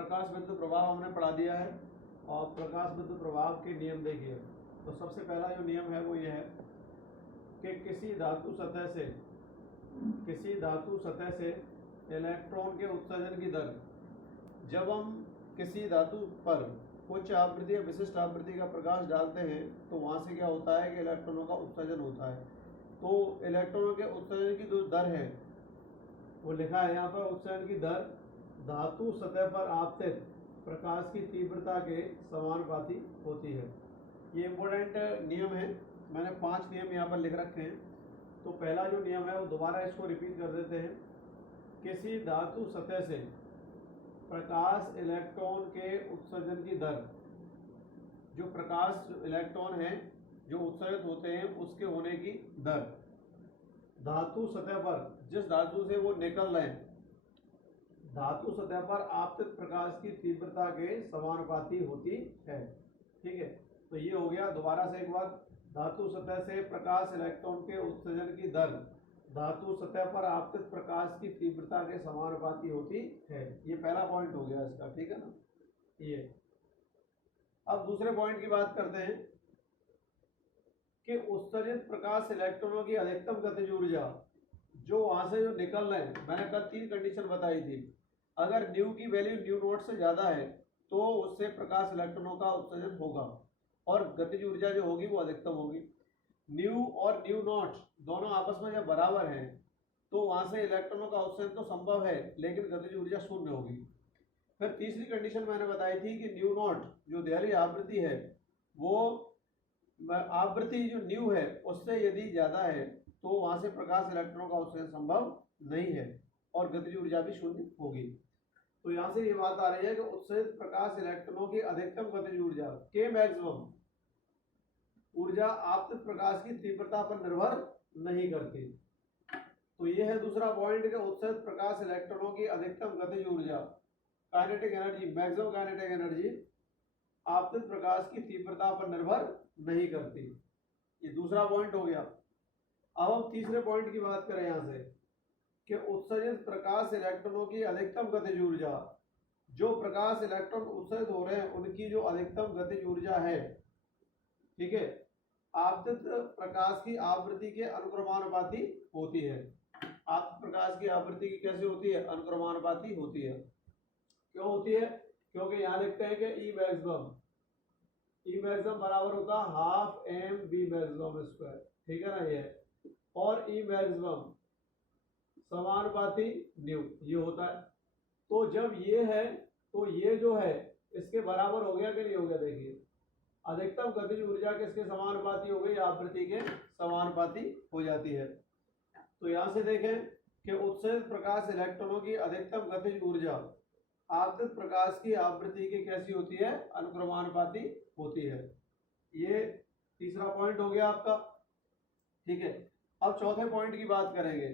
प्रकाश बिंदु प्रभाव हमने पढ़ा दिया है और प्रकाश बिंदु प्रभाव के नियम देखिए। तो सबसे पहला जो नियम है वो ये है कि किसी धातु सतह से इलेक्ट्रॉन के उत्सर्जन की दर, जब हम किसी धातु पर उच्च आवृत्ति या विशिष्ट आवृत्ति का प्रकाश डालते हैं तो वहाँ से क्या होता है कि इलेक्ट्रॉनों का उत्सर्जन होता है। तो इलेक्ट्रॉनों के उत्सर्जन की जो दर है वो लिखा है यहाँ पर, उत्सर्जन की दर धातु सतह पर आपतित प्रकाश की तीव्रता के समानुपाती होती है। ये इम्पोर्टेंट नियम है, मैंने 5 नियम यहाँ पर लिख रखे हैं। तो पहला जो नियम है वो दोबारा इसको रिपीट कर देते हैं। किसी धातु सतह से प्रकाश इलेक्ट्रॉन के उत्सर्जन की दर, जो प्रकाश इलेक्ट्रॉन है जो उत्सर्जित होते हैं उसके होने की दर धातु सतह पर, जिस धातु से वो निकल रहे हैं, धातु सतह पर आपतित प्रकाश की तीव्रता के समानुपाती होती है। ठीक है, तो ये हो गया। दोबारा से एक बार, धातु सतह से प्रकाश इलेक्ट्रॉन के उत्सर्जन की दर धातु सतह पर आपतित प्रकाश की तीव्रता के समानुपाती होती है। ये पहला पॉइंट हो गया इसका, ठीक है ना। ये अब दूसरे पॉइंट की बात करते हैं कि उत्सर्जित प्रकाश इलेक्ट्रॉनों की अधिकतम गतिज ऊर्जा, जो वहां से जो निकल रहे हैं, मैंने कल 3 कंडीशन बताई थी। अगर न्यू की वैल्यू न्यू नॉट से ज्यादा है तो उससे प्रकाश इलेक्ट्रॉनों का उत्सर्जन होगा और गतिज ऊर्जा जो होगी वो अधिकतम होगी। न्यू और न्यू नॉट दोनों आपस में जब बराबर हैं तो वहां से इलेक्ट्रॉनों का उत्सर्जन तो संभव है लेकिन गतिज ऊर्जा शून्य होगी। फिर तीसरी कंडीशन मैंने बताई थी कि न्यू नॉट जो देहली आवृत्ति है, वो आवृत्ति जो न्यू है उससे यदि ज्यादा है तो वहां से प्रकाश इलेक्ट्रॉनों का उत्सर्जन संभव नहीं है और गतिज ऊर्जा भी शून्य होगी। तो यहाँ से ये बात आ रही है कि उत्सर्जित प्रकाश इलेक्ट्रॉनों की अधिकतम गतिज ऊर्जा के मैक्सिमम ऊर्जा आपतित प्रकाश की तीव्रता पर निर्भर नहीं करती। तो ये है दूसरा पॉइंट कि उत्सर्जित प्रकाश इलेक्ट्रॉनों की अधिकतम गतिज ऊर्जा, kinetic energy, maximum kinetic energy आपतित प्रकाश की तीव्रता पर निर्भर नहीं करती। ये दूसरा पॉइंट हो गया। अब हम तीसरे पॉइंट की बात करें यहाँ से कि उत्सर्जित प्रकाश इलेक्ट्रॉनों की अधिकतम गतिज ऊर्जा, जो प्रकाश इलेक्ट्रॉन उत्सर्जित हो रहे हैं उनकी जो अधिकतम गतिज ऊर्जा है, ठीक है, आपतित प्रकाश की आवृत्ति के अनुक्रमानुपाती होती है। आपतित प्रकाश की आवृत्ति की कैसे होती है? अनुक्रमानुपाती होती है। क्यों होती है? क्योंकि यहाँ लिखते हैं कि ई मैक्सिमम बराबर होता है half M B maximum square, ठीक है ना। ये और ई मैक्सिमम समानुपाती न्यू, ये होता है। तो जब ये है तो ये जो है इसके बराबर हो गया कि नहीं हो गया? देखिए, अधिकतम गतिज ऊर्जा किसके समानुपाती हो गई? आवृत्ति के समानुपाती हो जाती है। तो यहां से देखें कि उत्सर्जित प्रकाश इलेक्ट्रॉनों की अधिकतम गतिज ऊर्जा आपतित प्रकाश की आवृत्ति की कैसी होती है? अनुक्रमानुपाती होती है। ये तीसरा पॉइंट हो गया आपका, ठीक है। अब चौथे पॉइंट की बात करेंगे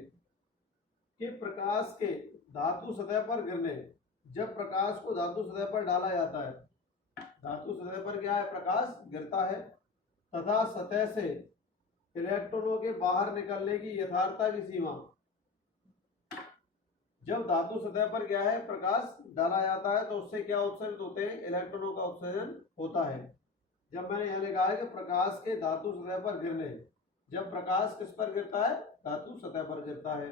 कि प्रकाश के धातु सतह पर गिरने, जब प्रकाश को धातु सतह पर डाला जाता है, धातु सतह पर क्या है? प्रकाश गिरता है तथा सतह से इलेक्ट्रॉनों के बाहर निकलने की यथार्थता की सीमा, जब धातु सतह पर क्या है? प्रकाश डाला जाता है तो उससे क्या उत्सर्जित होते हैं? इलेक्ट्रॉनों का उत्सर्जन होता है। जब मैंने यह लिखा है कि प्रकाश के धातु सतह पर गिरने, जब प्रकाश किस पर गिरता है? धातु सतह पर गिरता है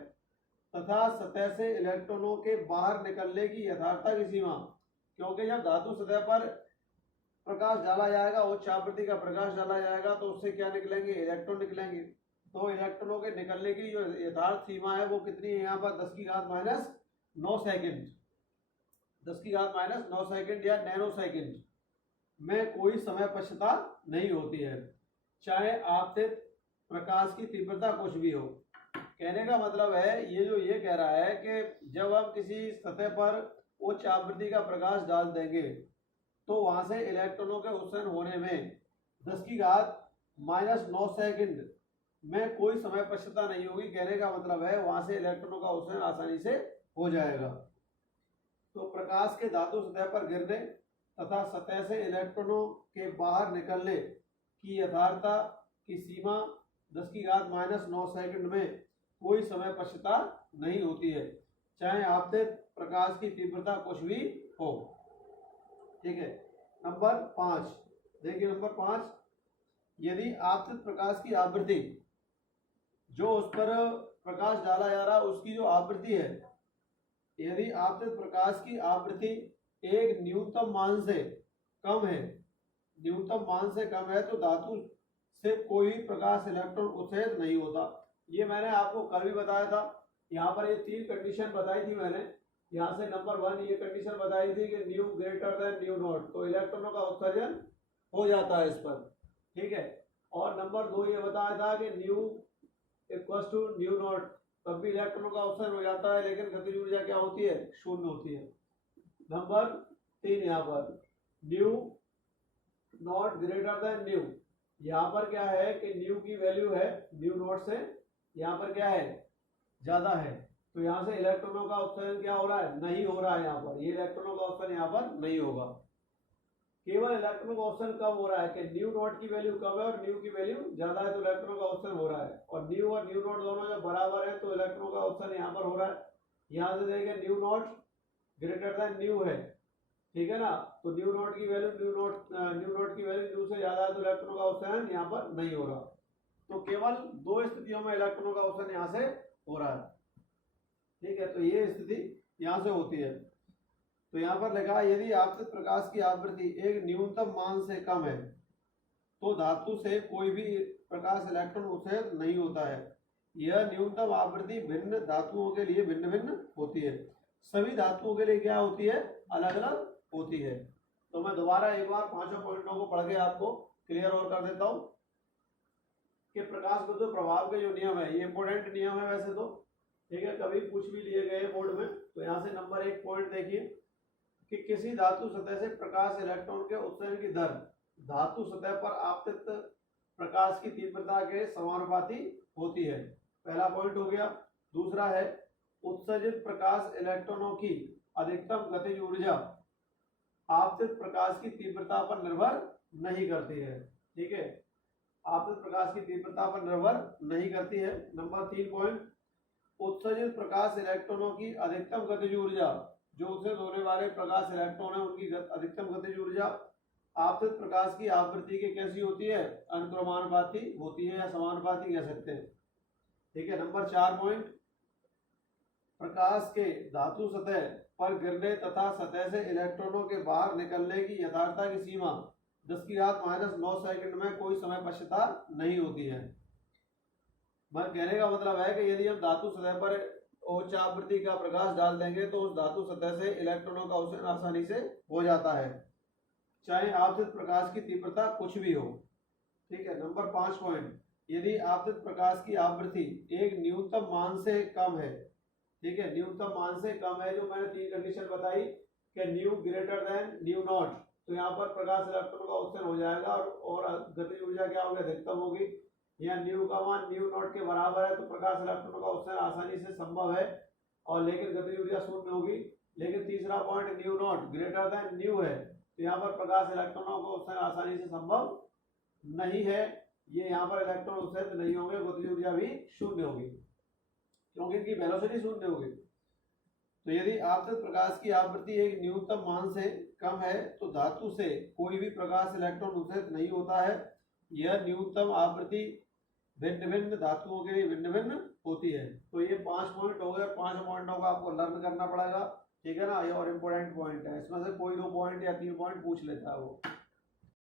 तथा सतह से इलेक्ट्रॉनों के बाहर निकलने की यथार्थता की सीमा, क्योंकि जब धातु सतह पर प्रकाश डाला जाएगा, उच्च आवृत्ति का प्रकाश डाला जाएगा तो उससे क्या निकलेंगे? इलेक्ट्रॉन निकलेंगे। तो इलेक्ट्रॉनों के निकलने की जो यथार्थ सीमा है वो कितनी है? यहाँ पर 10⁻⁹ सेकंड, 10⁻⁹ सेकंड या नैनो सेकंड में कोई समय पश्चता नहीं होती है, चाहे आपतित प्रकाश की तीव्रता कुछ भी हो। कहने का मतलब है, ये जो ये कह रहा है कि जब हम किसी सतह पर उच्च आवृत्ति का प्रकाश डाल देंगे तो वहां से इलेक्ट्रॉनों के उत्सर्जन होने में 10⁻⁹ सेकंड में कोई समय पश्चता नहीं होगी। कहने का मतलब है वहां से इलेक्ट्रॉनों का उत्सर्जन आसानी से हो जाएगा। तो प्रकाश के धातु सतह पर गिरने तथा सतह से इलेक्ट्रॉनों के बाहर निकलने की यथार्थता की सीमा 10⁻⁹ सेकंड में कोई समय पश्चता नहीं होती है, चाहे आपतित प्रकाश की तीव्रता कुछ भी हो। ठीक है। नंबर 5 देखिए, नंबर 5, यदि आपतित प्रकाश की आवृत्ति, जो उस पर प्रकाश डाला जा रहा है उसकी जो आवृत्ति है, यदि आपतित प्रकाश की आवृत्ति एक न्यूनतम मान से कम है, न्यूनतम मान से कम है, तो धातु से कोई प्रकाश इलेक्ट्रॉन उत्सर्जित नहीं होता। ये मैंने आपको कल भी बताया था। यहाँ पर ये 3 कंडीशन बताई थी मैंने। यहाँ से नंबर 1 ये कंडीशन बताई थी कि new greater than new not, तो इलेक्ट्रॉनों का उत्सर्जन हो जाता है इस पर, ठीक है। और नंबर 2 ये बताया था कि nu equals to nu naught, तब भी इलेक्ट्रॉनों का उत्सर्जन हो जाता है, लेकिन गतिज ऊर्जा क्या होती है, शून्य होती है। नंबर 3 यहाँ पर new not greater than new, यहाँ पर क्या है कि न्यू की वैल्यू है न्यू नॉट से यहाँ पर क्या है, ज्यादा है, तो यहाँ से इलेक्ट्रॉनों का उत्सर्जन क्या हो रहा है, नहीं हो रहा है। यहाँ पर ये इलेक्ट्रॉनों का उत्सर्जन यहाँ पर नहीं होगा। केवल इलेक्ट्रॉनों का उत्सर्जन कब हो रहा है कि न्यू नॉट की वैल्यू कम है और न्यू की वैल्यू ज्यादा है, तो इलेक्ट्रॉनों का उत्सर्जन हो रहा है। और न्यू नॉट दोनों जब बराबर है तो इलेक्ट्रॉनों का उत्सर्जन यहाँ पर हो रहा है। यहाँ से देखें new not greater than new है, ठीक है ना, तो न्यू नॉट की वैल्यू न्यू से ज्यादा है, तो इलेक्ट्रॉनों का उत्सर्जन यहाँ पर नहीं हो रहा। तो केवल 2 स्थितियों में इलेक्ट्रॉनों का उत्सर्जन यहाँ से हो रहा है, ठीक है। तो ये स्थिति यहाँ से होती है। तो यहाँ पर लिखा है यदि आपतित प्रकाश की आवृत्ति एक न्यूनतम मान से कम है तो धातु से कोई भी प्रकाश इलेक्ट्रॉन उत्सर्जित नहीं होता है। यह न्यूनतम आवृत्ति भिन्न धातुओं के लिए भिन्न भिन्न होती है। सभी धातुओं के लिए क्या होती है, अलग अलग होती है। तो मैं दोबारा एक बार 5 पॉइंटों को पढ़ के आपको क्लियर और कर देता हूँ कि प्रकाश को जो प्रभाव के जो नियम है, ये इंपोर्टेंट नियम है वैसे तो, ठीक है, कभी पूछ भी लिए गए बोर्ड में। तो यहाँ से नंबर 1 पॉइंट देखिए कि किसी धातु सतह से प्रकाश इलेक्ट्रॉन के उत्सर्जन की दर धातु सतह पर आपतित प्रकाश की तीव्रता के समानुपाती होती है। पहला पॉइंट हो गया। दूसरा है उत्सर्जित प्रकाश इलेक्ट्रॉनों की अधिकतम गतिज ऊर्जा आपतित प्रकाश की तीव्रता पर निर्भर नहीं करती है, ठीक है, आपतित प्रकाश की तीव्रता पर निर्भर नहीं करती है। नंबर 3 पॉइंट, उत्सर्जित प्रकाश इलेक्ट्रॉनों की अधिकतम गतिज ऊर्जा, जो उत्सर्जित होने वाले प्रकाश इलेक्ट्रॉन है उनकी अधिकतम गतिज ऊर्जा आपतित प्रकाश की आवृत्ति की कैसी होती है, अनुक्रमानुपाती होती है या समानुपाती कह सकते हैं, ठीक है। नंबर 4 पॉइंट, प्रकाश के धातु सतह पर गिरने तथा सतह से इलेक्ट्रॉनों के बाहर निकलने की यथार्थता की सीमा 10⁻⁹ सेकंड में कोई समय पश्चाता नहीं होती है। मैं कहने का मतलब है कि यदि हम धातु सतह पर उच्च आवृत्ति का प्रकाश डाल देंगे तो उस धातु सतह से इलेक्ट्रॉनों का उत्सर्जन आसानी से हो जाता है, चाहे आपतित प्रकाश की तीव्रता कुछ भी हो, ठीक है। नंबर 5 पॉइंट, यदि आपतित प्रकाश की आवृत्ति एक न्यूनतम मान से कम है, ठीक है, न्यूनतम मान से कम है, जो मैंने 3 कंडीशन बताई कि new greater than new not, तो यहाँ पर प्रकाश इलेक्ट्रॉनों का उत्सर्जन हो जाएगा और गतिज ऊर्जा क्या होगी, अधिकतम होगी। या न्यू का मान न्यू नॉट के बराबर है तो प्रकाश इलेक्ट्रॉनों का उत्सर्जन आसानी से संभव है और लेकिन गतिज ऊर्जा शून्य होगी। लेकिन तीसरा point, new not greater than new है, तो यहाँ पर प्रकाश इलेक्ट्रॉनों का उत्सर्जन आसानी से संभव नहीं है, ये यहाँ पर इलेक्ट्रॉन उत्सर्जित नहीं होंगे, गतिज ऊर्जा भी शून्य होगी क्योंकि इनकी वेलोसिटी शून्य होगी। तो यदि आपतित प्रकाश की आवृत्ति एक न्यूनतम मान से कम है तो धातु से कोई भी प्रकाश इलेक्ट्रॉन उत्सर्जित नहीं होता है। यह न्यूनतम आवृत्ति भिन्न भिन्न धातुओं के लिए भिन्न भिन्न होती है। तो ये 5 पॉइंट हो गए, 5 पॉइंटों का आपको लर्न करना पड़ेगा, ठीक है ना, ये और इम्पोर्टेंट पॉइंट है, इसमें से कोई 2 पॉइंट या 3 पॉइंट पूछ लेता है वो।